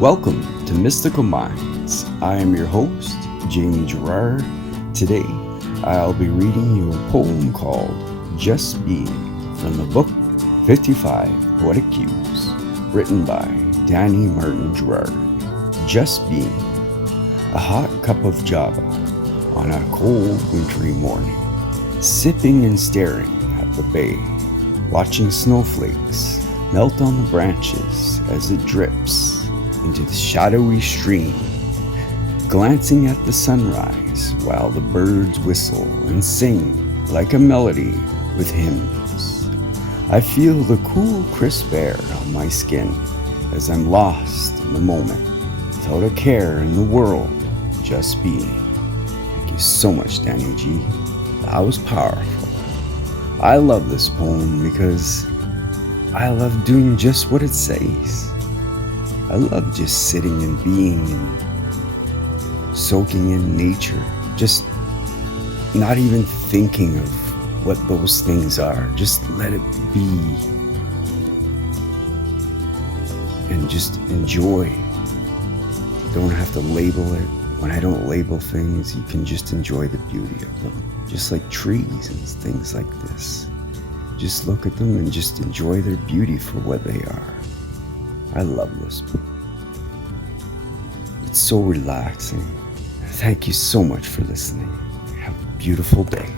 Welcome to Mystical Minds. I am your host, Jamie Girard. Today, I'll be reading you a poem called Just Being from the book 55 Poetic Cues, written by Danny Martin Girard. Just Being. A hot cup of Java on a cold wintry morning, sipping and staring at the bay, watching snowflakes melt on the branches as it drips into the shadowy stream, glancing at the sunrise while the birds whistle and sing like a melody with hymns. I feel the cool, crisp air on my skin as I'm lost in the moment, without a care in the world, just being. Thank you so much, Danny G. That was powerful. I love this poem because I love doing just what it says. I love just sitting and being and soaking in nature, just not even thinking of what those things are. Just let it be and just enjoy. You don't have to label it. When I don't label things, you can just enjoy the beauty of them, just like trees and things like this. Just look at them and just enjoy their beauty for what they are. I love this book. It's so relaxing. Thank you so much for listening. Have a beautiful day.